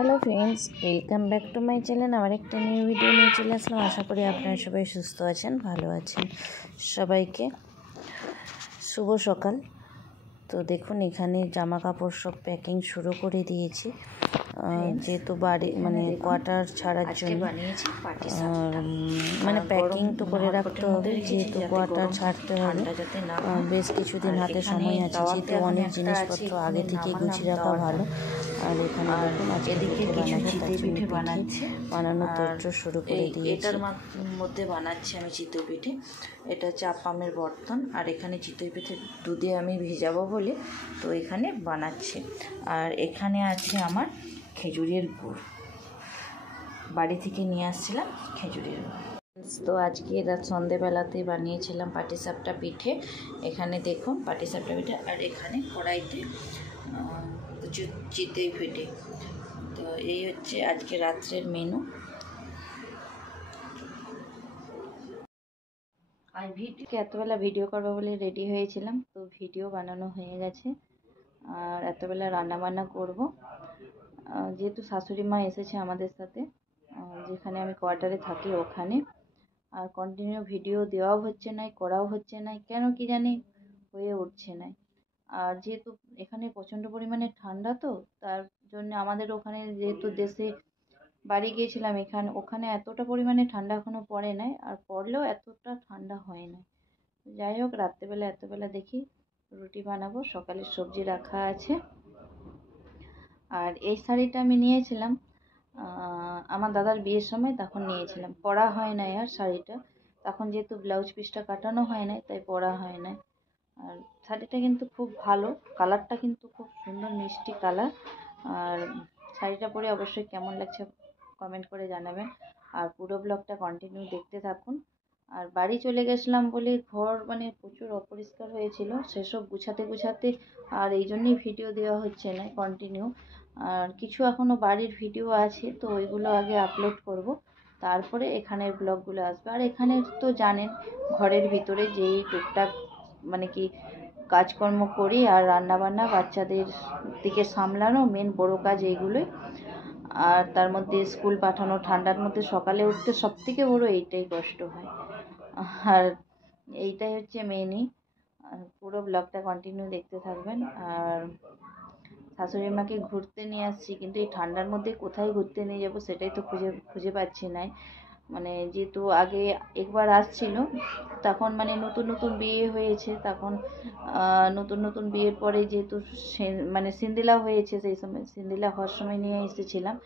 Hello friends, welcome back to my channel. আবার একটা new video নিয়ে চলে আসলাম। আশা করি আপনারা সবাই সুস্থ আছেন, ভালো আছেন। সবাইকে শুভ সকাল। তো দেখুন, এখানে জামা কাপড় সব প্যাকিং শুরু করে দিয়েছি, যেহেতু বাড়ি মানে কোয়ার্টার ছাড়ার জন্য মানে প্যাকিং তো করে রাখতে হবে, যেহেতু কোয়ার্টার ছাড়তে হবে। বেশ কিছুদিন হাতে সময় আছে, যেহেতু অনেক জিনিসপত্র আগে থেকে গুছিয়ে রাখা ভালো। আর এখানে দেখুন, আজকে পিঠে বানাচ্ছি, বানানোর তোড়জোড় শুরু করে দিয়েছি। এটার মধ্যে বানাচ্ছি আমি চিতই পিঠে। এটা হচ্ছে আপ্পামের বর্তন, আর এখানে চিতই পিঠে দুধে আমি ভেজাবো বলে তো এখানে বানাচ্ছি। আর এখানে আছে আমার খেজুরের গুড়, বাড়ি থেকে নিয়ে আসছিলাম খেজুরের গুড়। তো আজকে রাত সন্ধেবেলাতেই বানিয়েছিলাম পাটিসাপটা পিঠে। এখানে দেখুন পাটিসাপটা পিঠে, আর এখানে কড়াইতে চিতই পিঠে। তো এই হচ্ছে আজকে রাত্রের মেনু। আর এতবেলা ভিডিও করবো বলে রেডি হয়েছিলাম, তো ভিডিও বানানো হয়ে গেছে। আর এতবেলা রান্নাবান্না করব, যেহেতু শাশুড়ি মা এসেছে আমাদের সাথে, যেখানে আমি কোয়ার্টারে থাকি ওখানে। আর কন্টিনিউ ভিডিও দেওয়াও হচ্ছে না, করাও হচ্ছে না, কেন কি জানি হয়ে উঠছে না। আর যেহেতু এখানে প্রচণ্ড পরিমাণে ঠান্ডা, তো তার জন্য আমাদের ওখানে যেহেতু দেশে বাড়ি গিয়েছিলাম, ওখানে এতটা পরিমাণে ঠান্ডা এখনও পড়ে নাই, আর পড়লেও এতটা ঠান্ডা হয় না। যাই হোক, রাত্রেবেলা এতবেলা দেখি রুটি বানাবো, সকালের সবজি রাখা আছে। আর এই শাড়িটা আমি নিয়েছিলাম আমার দাদার বিয়ের সময়, তখন নিয়েছিলাম, পরা হয় না আর শাড়িটা। তখন যেহেতু ব্লাউজ পিসটা কাটানো হয় না, তাই পরা হয় না। আর শাড়িটা কিন্তু খুব ভালো, কালারটা কিন্তু খুব সুন্দর মিষ্টি কালার। আর শাড়িটা পরে অবশ্যই কেমন লাগছে কমেন্ট করে জানাবেন। আর পুরো ব্লগটা কন্টিনিউ দেখতে থাকুন। আর বাড়ি চলে গেছিলাম বলে ঘর মানে প্রচুর অপরিষ্কার হয়েছিল, সেসব গুছাতে আর এই জন্যই ভিডিও দেওয়া হচ্ছে না কন্টিনিউ। আর কিছু এখনও বাড়ির ভিডিও আছে, তো ওইগুলো আগে আপলোড করব, তারপরে এখানের ব্লগগুলো আসবে। আর এখানে তো জানেন, ঘরের ভিতরে যেই টুকটাক মানে কি কাজকর্ম করি, আর রান্নাবান্না বাচ্চাদের দিকে সামলানো মেন বড় কাজ এইগুলোই। আর তার মধ্যে স্কুল পাঠানো, ঠান্ডার মধ্যে সকালে উঠতে সবথেকে বড় এইটাই কষ্ট হয়। আর এইটাই হচ্ছে মেনই। পুরো ব্লগটা কন্টিনিউ দেখতে থাকবেন। আর শাশুড়ি মাকে ঘুরতে নিয়ে আসছি, কিন্তু এই ঠান্ডার মধ্যে কোথায় ঘুরতে নিয়ে যাব সেটাই তো খুঁজে পাচ্ছি না। মানে যেহেতু আগে একবার আসছিল, তখন মানে নতুন বিয়ে হয়েছে, তখন নতুন বিয়ের পরে যেহেতু মানে সিন্দিলা হয়েছে, সেই সময় সিন্দিলা হওয়ার সময় নিয়ে এসেছিলাম।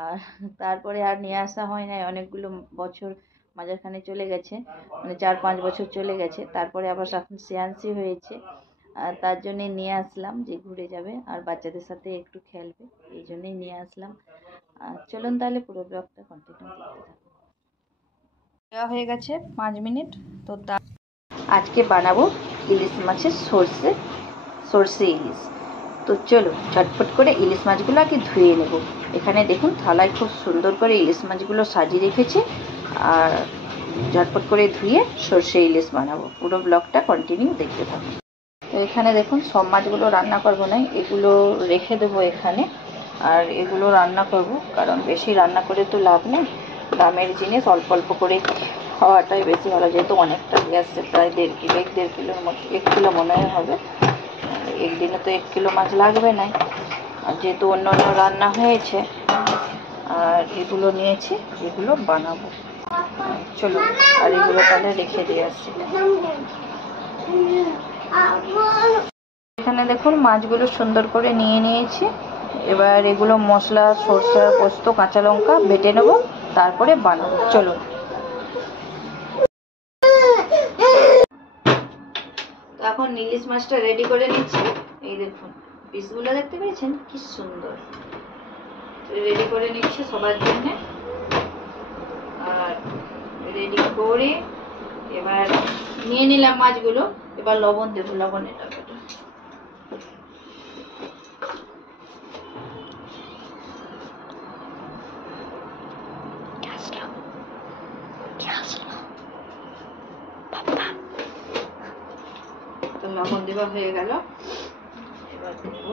আর তারপরে আর নিয়ে আসা হয় না, অনেকগুলো বছর মাঝখানে চলে গেছে, মানে 4-5 বছর চলে গেছে। তারপরে আবার এখন সেয়ান্সি হয়েছে, আর তার জন্যে নিয়ে আসলাম যে ঘুরে যাবে আর বাচ্চাদের সাথে একটু খেলবে, এই জন্যই নিয়ে আসলাম। চলুন তাহলে পুরো ব্লগটা কন্টিনিউ দেখতে থাকুন। দেওয়া হয়ে গেছে 5 মিনিট। তো আজকে বানাবো ইলিশ মাছের সর্ষে ইলিশ। তো চলো ঝটপট করে ইলিশ মাছগুলো আগে ধুয়ে নেব। এখানে দেখুন থালায় খুব সুন্দর করে ইলিশ মাছগুলো সাজিয়ে রেখেছি, আর ঝটপট করে ধুয়ে সর্ষে ইলিশ বানাবো। পুরো ব্লগটা কন্টিনিউ দেখতে থাকুন। তো এখানে দেখুন, সব মাছগুলো রান্না করবো না, এগুলো রেখে দেবো এখানে, আর এগুলো রান্না করব, কারণ বেশি রান্না করে তো লাভ নেই। দামের জিনিস অল্প অল্প করে খাওয়াটাই বেশি ভালো, যেহেতু অনেকটা গ্যাসে প্রায় 1.5 কিলোর মতো, 1 কিলো মনে হবে। একদিনে তো 1 কিলো মাছ লাগবে না, আর যেহেতু অন্য রান্না হয়েছে, আর এগুলো নিয়েছি, এগুলো বানাবো। চলো, আর এগুলো তাহলে রেখে দিয়ে আসছি। এখানে দেখুন মাছগুলো সুন্দর করে নিয়ে নিয়েছি। এবার এগুলো মশলা, সরষে, পোস্ত, কাঁচা লঙ্কা বেটে নেব, তারপরে বানাবো। চলুন। তো এখন ইলিশ মাছটা রেডি করে নিচ্ছি। এই দেখুন পিসগুলো দেখতে পেয়েছেন, কি সুন্দর রেডি করে নিচ্ছি সবার জন্য। আর রেডি করে এবার নিয়ে নিলাম মাছগুলো, এবার লবণ দেবো, লবণের টাকাটা। তো লবণ দেওয়া হয়ে গেল, এবার দেবো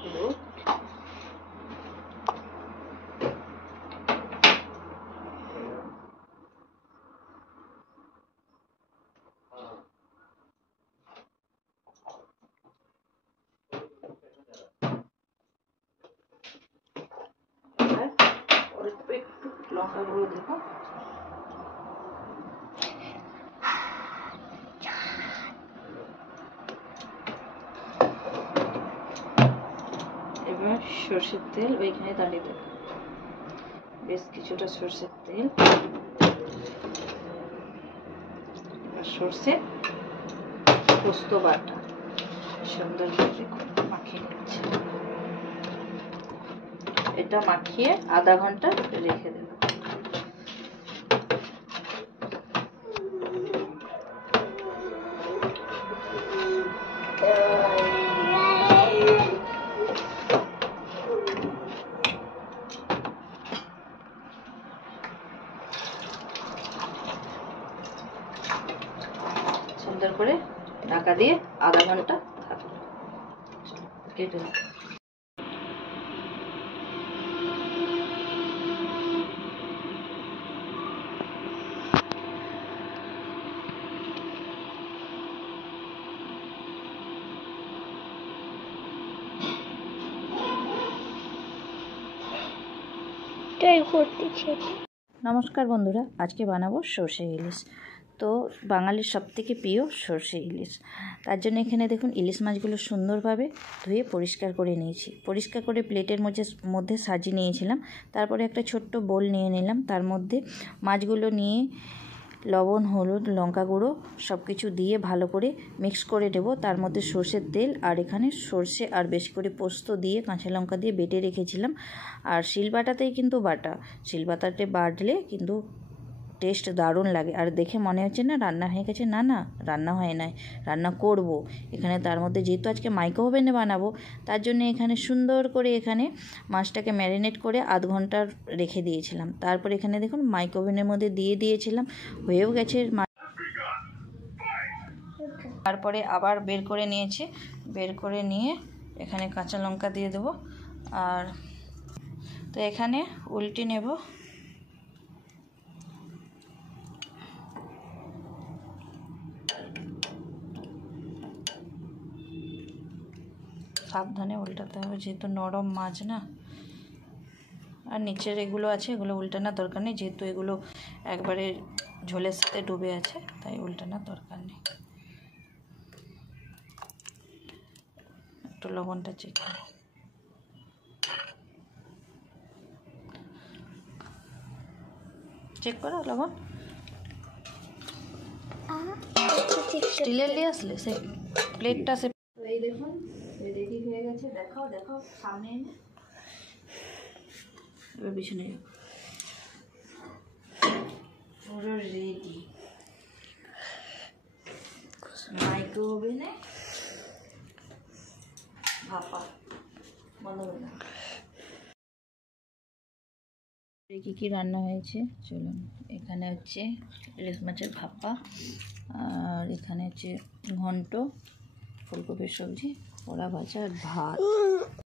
হলুদ, লঙ্কা গুঁড়ো দেবো। এবার সর্ষের তেল ওইখানে দাঁড়িয়ে দেবো, বেশ কিছুটা সর্ষের তেল। এবার সর্ষে পোস্ত বাটা সুন্দর করে মাখিয়ে নিচ্ছি। এটা মাখিয়ে আধা ঘন্টা রেখে দেবো। সুন্দর করে ঢাকা দিয়ে আধা ঘন্টা থাকবে। কেটে দেবো। নমস্কার বন্ধুরা, আজকে বানাবো সর্ষে ইলিশ। তো বাঙালির সবথেকে প্রিয় সর্ষে ইলিশ। তার জন্য এখানে দেখুন ইলিশ মাছগুলো সুন্দরভাবে ধুয়ে পরিষ্কার করে নিয়েছি। পরিষ্কার করে প্লেটের মধ্যে সাজিয়ে নিয়েছিলাম। তারপরে একটা ছোট্ট বোল নিয়ে নিলাম, তার মধ্যে মাছগুলো নিয়ে লবণ, হলুদ, লঙ্কা গুঁড়ো সব কিছু দিয়ে ভালো করে মিক্স করে দেবো। তার মধ্যে সর্ষের তেল আর এখানে সর্ষে আর বেশি করে পোস্ত দিয়ে কাঁচা লঙ্কা দিয়ে বেটে রেখেছিলাম। আর শিলবাটাতেই কিন্তু বাটা, শিলবাটাতে বাটলে কিন্তু টেস্ট দারুণ লাগে। আর দেখে মনে হচ্ছে না রান্না হয়ে গেছে, না না রান্না হয় নাই, রান্না করব এখানে। তার মধ্যে যেহেতু আজকে মাইক্রো ওভেনে বানাবো, তার জন্য এখানে সুন্দর করে এখানে মাছটাকে ম্যারিনেট করে আধ ঘন্টা রেখে দিয়েছিলাম। তারপর এখানে দেখুন মাইক্রো ওভেনের মধ্যে দিয়ে দিয়েছিলাম, হয়েও গেছে। তারপরে আবার বের করে নিয়েছি, বের করে নিয়ে এখানে কাঁচা লঙ্কা দিয়ে দেবো। আর তো এখানে উল্টে নেব। সাবধানে উল্টাতে হবে, যেহেতু নরম মাছ না। আর নিচের এগুলো আছে, এগুলো উল্টানোর দরকার নেই, যেহেতু এগুলো একবারে ঝোলের সাথে ডুবে আছে, তাই উল্টানোর দরকার নেই। একটু লবণটা চেক করো। চেক করো লবণ। স্টিলের নিয়ে আসলে সে প্লেটটা সে। তো এই দেখুন রেডি হয়ে গেছে। দেখাও দেখাও সামনে এনে। এবার বিছানে পুরো রেডি। মাইক্রো ওভেনে ভাপা বন্ধ করে দাও। কী রান্না হয়েছে চলুন। এখানে হচ্ছে ইলিশ মাছের ভাপা, আর এখানে হচ্ছে ঘন্ট, ফুলকপির সবজি, পোড়া ভাজা আর ভাত।